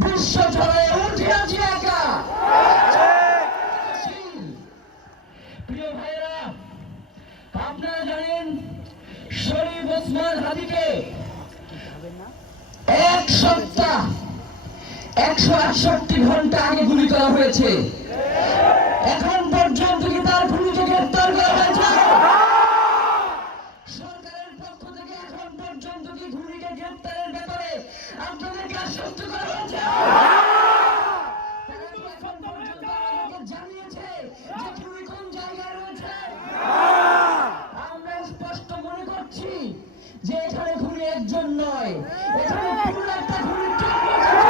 বিশ্ব ঝড়ে উঠে আছি একা। প্রিয় ভাইরা, আপনারা জানেন শরীফ ওসমান হাদিকে এক সপ্তাহ 168 ঘন্টা আগে গুলি করা হয়েছে। এখন পর্যন্ত কি তার খুনিকে গ্রেফতার করা হয়েছে? সরকারের পক্ষ থেকে এখন পর্যন্ত কি খুনিকে গ্রেফতারের ব্যাপারে আপনাদেরকে আশ্বস্ত করা হয়েছে? এখন পর্যন্ত আমাদেরকে জানিয়েছে যে খুনি কোন জায়গায় রয়েছে? আমরা স্পষ্ট মনে করছি যে এখানে খুনি একজন নয়, এখানে পুরো একটা খুনি চক্র আছে।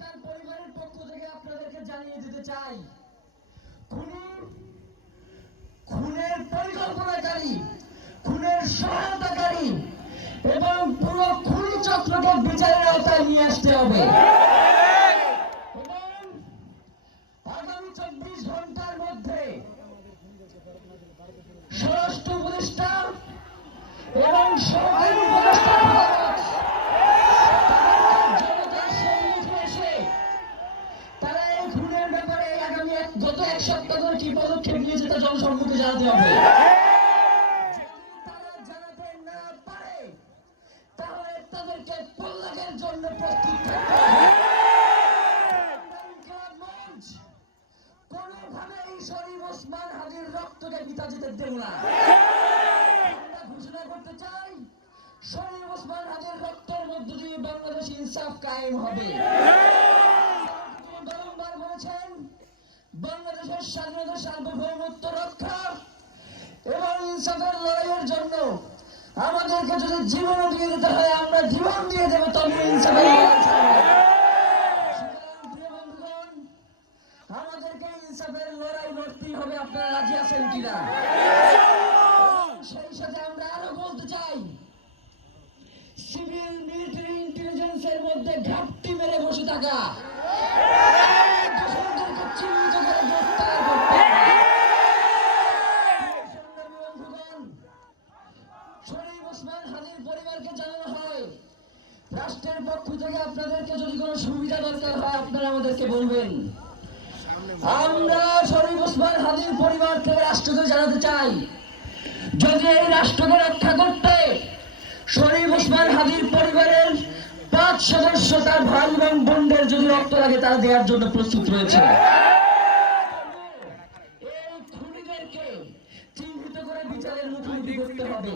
তার পরিবারের পক্ষ থেকে আপনাদেরকে জানিয়ে দিতে চাই, খুনের পরিকল্পনাকারী, খুনের সহায়তাকারী এবং পুরো খুনি চক্রকে বিচারের আওতায় নিয়ে আসতে হবে। এবং আগামী 24 ঘন্টার মধ্যে স্বরাষ্ট্র উপদেষ্টা এবং সরকারি উপদেষ্টা জনতার সম্মুখে এসে তারা এই খুনের ব্যাপারে আগামী গত এক সপ্তাহ ধরে কি পদক্ষেপ নিয়েছে তা জনসম্মুখে জানাতে হবে। যদি তারা জানাতে না পারে তাহলে তাদেরকে পল্লাকের জন্য প্রস্তুত থাকতে হবে। কোনোভাবেই শরীফ ওসমান হাদির রক্তকে বৃথা যেতে দেব না। আমরা ঘোষণা করতে চাই, শরীফ ওসমান হাদির রক্তের মধ্য দিয়ে বাংলাদেশ ইনসাফ কায়েম হবে। বারংবার বলেছেন, বাংলাদেশের স্বাধীনতা সার্বভৌমত্ব রক্ষা এবং ইনসাফের লড়াইয়ের জন্য আমাদেরকে যদি জীবন দিয়ে দিতে হয় আমরা জীবন দিয়ে দেবো, তবে ইনসাফের লড়াই ছাড়বো। প্রিয় বন্ধুগণ, আমাদেরকে ইনসাফের লড়াই লড়তেই হবে। আপনারা রাজি আছেন কিনা? সেই সাথে আমরা আরো বলতে চাই, সিভিল মিলিটারি ইন্টেলিজেন্সের মধ্যে ঘাপটি মেরে বসে থাকা দোষরদেরকে চিহ্নিত করে গ্রেফতার করতে হবে। বন্ধুগণ, শরীফ ওসমান হাদির পরিবারকে জানানো হয়, রাষ্ট্রের পক্ষ থেকে আপনাদেরকে যদি কোনো সুবিধা দরকার হয় আপনারা আমাদেরকে বলবেন। আমরা শরীফ ওসমান হাদির পরিবার থেকে রাষ্ট্রকে জানাতে চাই, যদি এই রাষ্ট্রকে রক্ষা করতে শরীফ ওসমান হাদির পরিবারের 5 সদস্য তার ভাই এবং বোনদের যদি রক্ত লাগে তারা দেওয়ার জন্য প্রস্তুত রয়েছে। এই খুনিদেরকে চিহ্নিত করে বিচারের মুখোমুখি করতে হবে।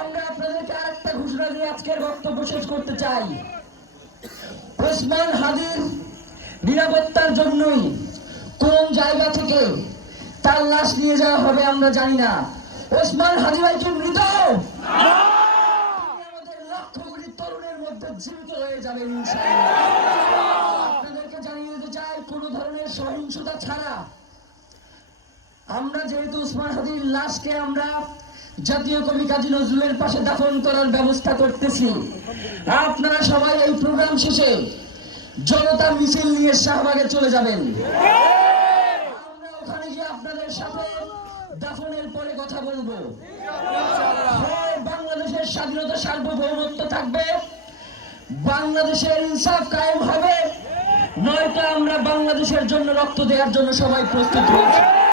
আমরা আপনাদেরকে আরেকটা ঘোষণা দিয়ে আজকের বক্তব্য শেষ করতে চাই, ওসমান হাদির নিরাপত্তার জন্যই কোন জায়গা থেকে তার লাশ নিয়ে যাওয়া হবে আমরা জানি না। ওসমান হাদি ভাই কি মৃত? আমাদের লক্ষ কোটি তরুণের মধ্যে জীবিত হয়ে যাবে ইনশাআল্লাহ। আপনাদেরকে জানিয়ে দিতে চাই, কোন ধরনের সহিংসতা ছাড়া আমরা যেহেতু ওসমান হাদির লাশকে আমরা জাতীয় কবি কাজী নজরুলের পাশে দাফন করার ব্যবস্থা করতেছি, আপনারা সবাই এই প্রোগ্রাম শেষে জনতা মিছিল নিয়ে শাহবাগে চলে যাবেন। আমরা ওখানে গিয়ে আপনাদের সাথে দাফনের পরে কথা বলবো। হয় বাংলাদেশের স্বাধীনতা সার্বভৌমত্ব থাকবে, বাংলাদেশের ইনসাফ কায়েম হবে, নয়তো আমরা বাংলাদেশের জন্য রক্ত দেওয়ার জন্য সবাই প্রস্তুত হয়েছি।